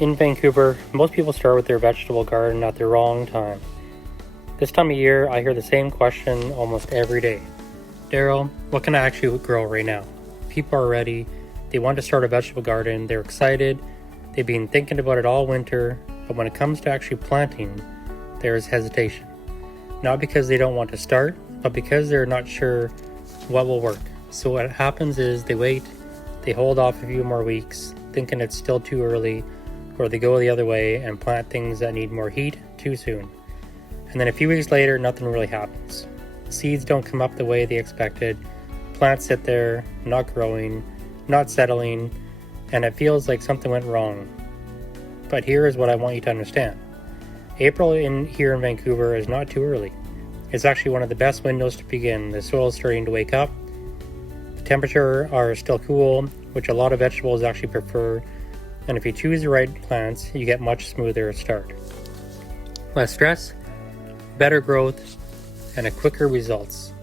In Vancouver, most people start with their vegetable garden at the wrong time. This time of year, I hear the same question almost every day. Darrell, what can I actually grow right now? People are ready. They want to start a vegetable garden. They're excited. They've been thinking about it all winter. But when it comes to actually planting, there is hesitation. Not because they don't want to start, but because they're not sure what will work. So what happens is they wait, they hold off a few more weeks, thinking it's still too early, or they go the other way and plant things that need more heat too soon. And then a few weeks later, nothing really happens. Seeds don't come up the way they expected. Plants sit there, not growing, not settling, and it feels like something went wrong. But here is what I want you to understand. April here in Vancouver is not too early. It's actually one of the best windows to begin. The soil is starting to wake up. The temperature are still cool, which a lot of vegetables actually prefer. And if you choose the right plants, you get much smoother start. Less stress, better growth, and a quicker results.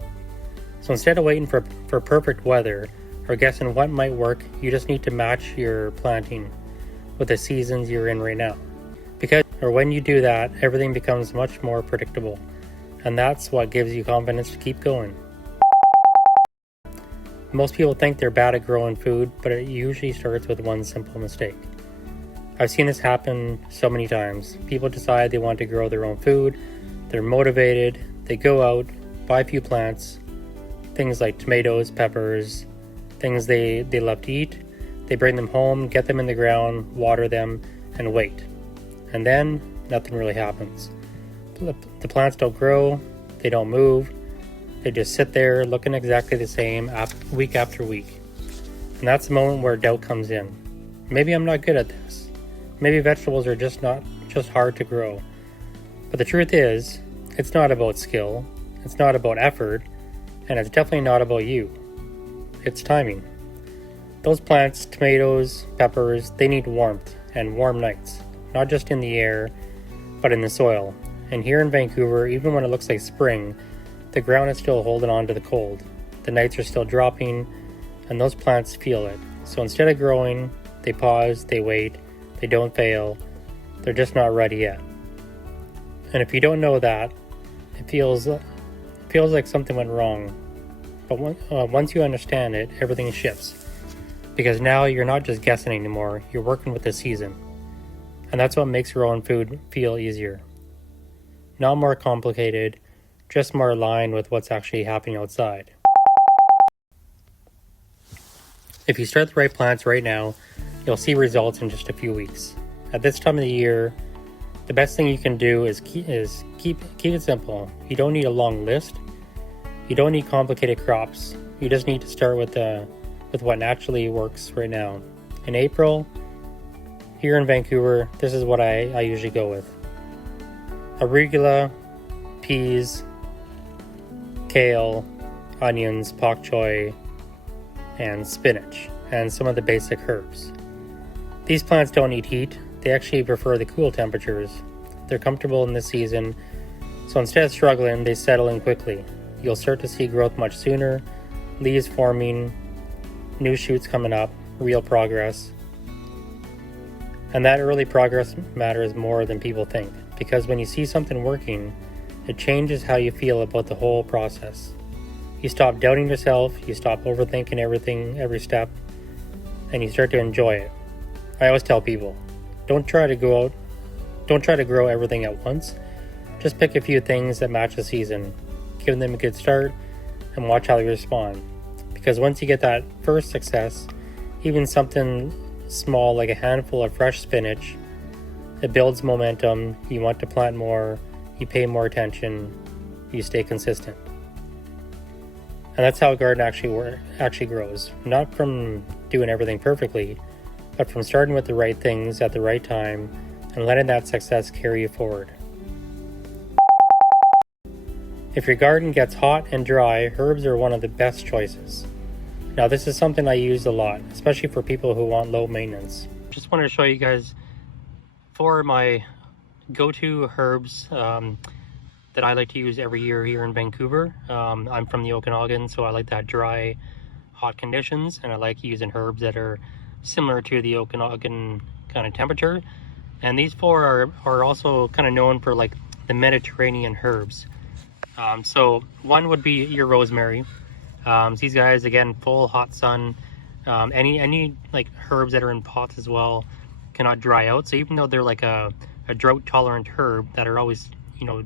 So instead of waiting for perfect weather or guessing what might work, you just need to match your planting with the seasons you're in right now. When you do that, everything becomes much more predictable. And that's what gives you confidence to keep going. Most people think they're bad at growing food, but it usually starts with one simple mistake. I've seen this happen so many times. People decide they want to grow their own food, they're motivated, they go out, buy a few plants, things like tomatoes, peppers, things they love to eat. They bring them home, get them in the ground, water them, and wait. And then nothing really happens. The plants don't grow, they don't move, they just sit there looking exactly the same week after week. And that's the moment where doubt comes in. Maybe I'm not good at this. Maybe vegetables are just hard to grow. But the truth is, it's not about skill, it's not about effort, and it's definitely not about you. It's timing. Those plants, tomatoes, peppers, they need warmth and warm nights, not just in the air, but in the soil. And here in Vancouver, even when it looks like spring, the ground is still holding on to the cold. The nights are still dropping, and those plants feel it. So instead of growing, they pause, they wait, they don't fail, they're just not ready yet. And if you don't know that, it feels like something went wrong. But once you understand it, everything shifts. Because now you're not just guessing anymore, you're working with the season. And that's what makes growing food feel easier. Not more complicated, just more aligned with what's actually happening outside. If you start the right plants right now, you'll see results in just a few weeks. At this time of the year, the best thing you can do is keep it simple. You don't need a long list. You don't need complicated crops. You just need to start with what naturally works right now. In April, here in Vancouver, this is what I usually go with. Arugula, peas, kale, onions, pak choi, and spinach, and some of the basic herbs. These plants don't need heat. They actually prefer the cool temperatures. They're comfortable in this season, so instead of struggling, they settle in quickly. You'll start to see growth much sooner, leaves forming, new shoots coming up, real progress. And that early progress matters more than people think, because when you see something working, it changes how you feel about the whole process. You stop doubting yourself, you stop overthinking everything, every step, and you start to enjoy it. I always tell people, don't try to grow everything at once. Just pick a few things that match the season, give them a good start, and watch how they respond. Because once you get that first success, even something small like a handful of fresh spinach, it builds momentum. You want to plant more, you pay more attention, you stay consistent. And that's how a garden actually grows. Not from doing everything perfectly, but from starting with the right things at the right time and letting that success carry you forward. If your garden gets hot and dry, herbs are one of the best choices. Now this is something I use a lot, especially for people who want low maintenance. Just wanted to show you guys 4 of my go-to herbs that I like to use every year here in Vancouver. I'm from the Okanagan, so I like that dry, hot conditions, and I like using herbs that are similar to the Okanagan kind of temperature. And these four are also kind of known for like the Mediterranean herbs. So one would be your rosemary. These guys, again, full hot sun. Any like herbs that are in pots as well cannot dry out. So even though they're like a drought tolerant herb that are always, you know,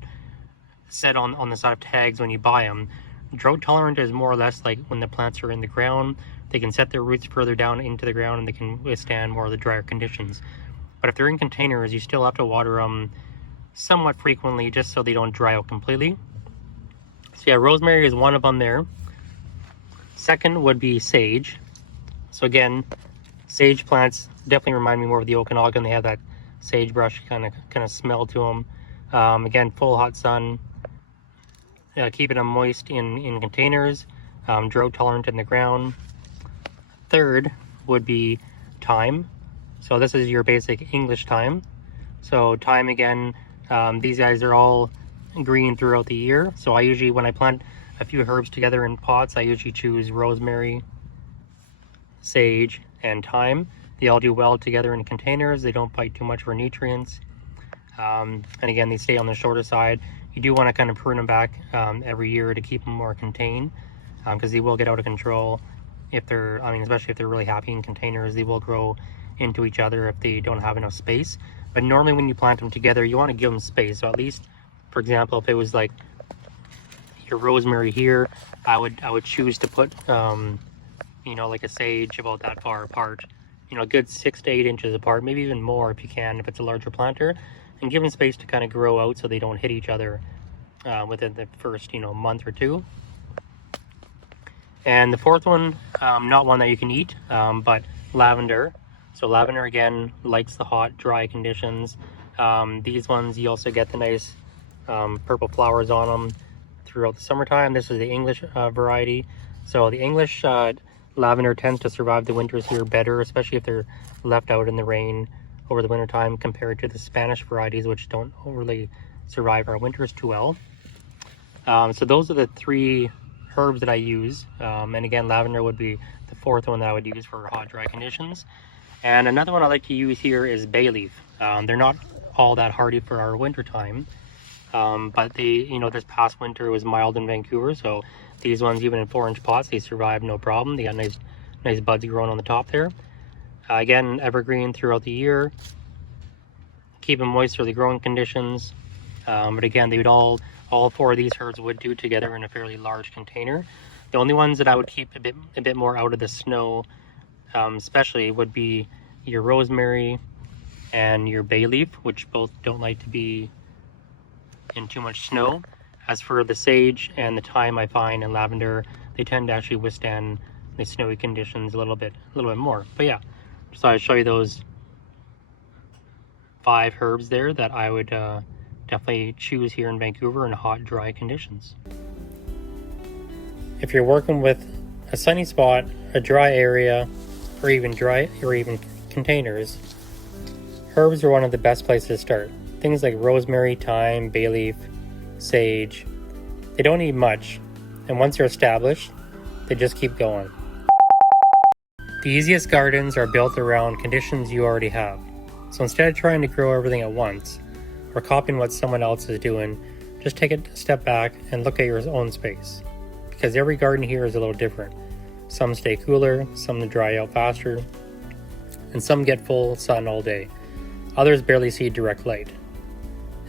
set on the side of tags when you buy them, drought tolerant is more or less like when the plants are in the ground, they can set their roots further down into the ground and they can withstand more of the drier conditions. But if they're in containers, you still have to water them somewhat frequently just so they don't dry out completely. So yeah, rosemary is one of them there. Second would be sage. So again, sage plants definitely remind me more of the Okanagan. They have that sagebrush kind of smell to them. Again, full hot sun, keeping them moist in containers, drought tolerant in the ground. Third would be thyme. So this is your basic English thyme. So thyme, again, these guys are all green throughout the year. So I usually, when I plant a few herbs together in pots, I usually choose rosemary, sage, and thyme. They all do well together in containers. They don't fight too much for nutrients. And again, they stay on the shorter side. You do want to kind of prune them back every year to keep them more contained, because they will get out of control if they're, especially if they're really happy in containers. They will grow into each other if they don't have enough space. But normally when you plant them together, you want to give them space. So at least, for example, if it was like your rosemary here, I would choose to put like a sage about that far apart, a good 6 to 8 inches apart, maybe even more if you can, if it's a larger planter, and give them space to kind of grow out so they don't hit each other within the first month or two. And the fourth one, not one that you can eat, but lavender. So lavender, again, likes the hot, dry conditions. These ones, you also get the nice purple flowers on them throughout the summertime. This is the English variety. So the English lavender tends to survive the winters here better, especially if they're left out in the rain over the winter time, compared to the Spanish varieties, which don't really survive our winters too well. So those are the three herbs that I use. And again, lavender would be the fourth one that I would use for hot, dry conditions. And another one I like to use here is bay leaf. They're not all that hardy for our winter time, but they, this past winter it was mild in Vancouver, so these ones, even in 4-inch pots, they survive no problem. They got nice buds growing on the top there. Again, evergreen throughout the year. Keep them moist for the growing conditions. But again, they would all four of these herbs would do together in a fairly large container. The only ones that I would keep a bit more out of the snow, especially, would be your rosemary and your bay leaf, which both don't like to be in too much snow. As for the sage and the thyme, I find, and lavender, they tend to actually withstand the snowy conditions a little bit more. But yeah, so I'll show you those 5 herbs there that I would definitely choose here in Vancouver in hot, dry conditions. If you're working with a sunny spot, a dry area, or even containers, herbs are one of the best places to start. Things like rosemary, thyme, bay leaf, sage, they don't need much, and once they're established, they just keep going. The easiest gardens are built around conditions you already have. So instead of trying to grow everything at once, or copying what someone else is doing, just take a step back and look at your own space. Because every garden here is a little different. Some stay cooler, some dry out faster, and some get full sun all day. Others barely see direct light.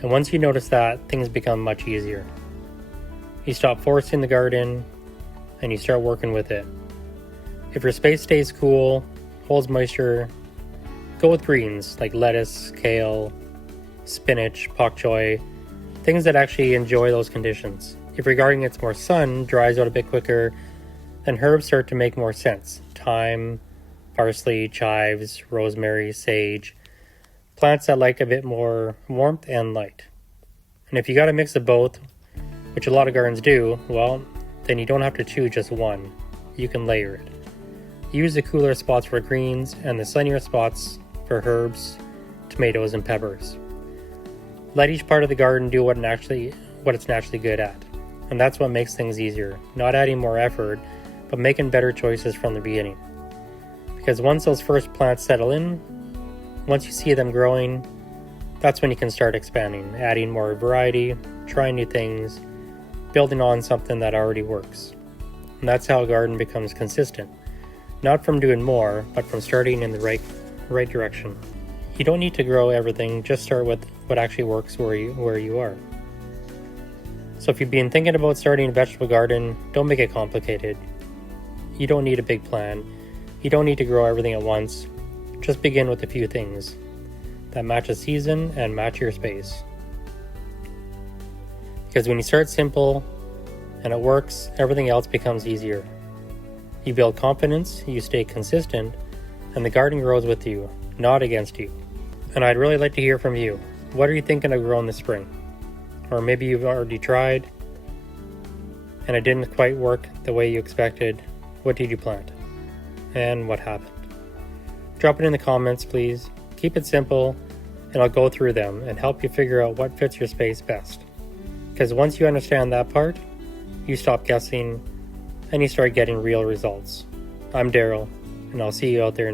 And once you notice that, things become much easier. You stop forcing the garden, and you start working with it. If your space stays cool, holds moisture, go with greens like lettuce, kale, spinach, pak choi, things that actually enjoy those conditions. If your garden gets more sun, dries out a bit quicker, then herbs start to make more sense. Thyme, parsley, chives, rosemary, sage, plants that like a bit more warmth and light. And if you got a mix of both, which a lot of gardens do, well, then you don't have to choose just one. You can layer it. Use the cooler spots for greens and the sunnier spots for herbs, tomatoes, and peppers. Let each part of the garden do what it's naturally good at. And that's what makes things easier. Not adding more effort, but making better choices from the beginning. Because once those first plants settle in, once you see them growing, That's when you can start expanding, adding more variety, trying new things, building on something that already works. And that's how a garden becomes consistent. Not from doing more, but from starting in the right direction. You don't need to grow everything, just start with what actually works where you are. So if you've been thinking about starting a vegetable garden, don't make it complicated. You don't need a big plan. You don't need to grow everything at once. Just begin with a few things that match the season and match your space. Because when you start simple and it works, everything else becomes easier. You build confidence, you stay consistent, and the garden grows with you, not against you. And I'd really like to hear from you. What are you thinking of growing this spring? Or maybe you've already tried and it didn't quite work the way you expected. What did you plant? And what happened? Drop it in the comments, please. Keep it simple, and I'll go through them and help you figure out what fits your space best. Because once you understand that part, you stop guessing and you start getting real results. I'm Darrell, and I'll see you out there.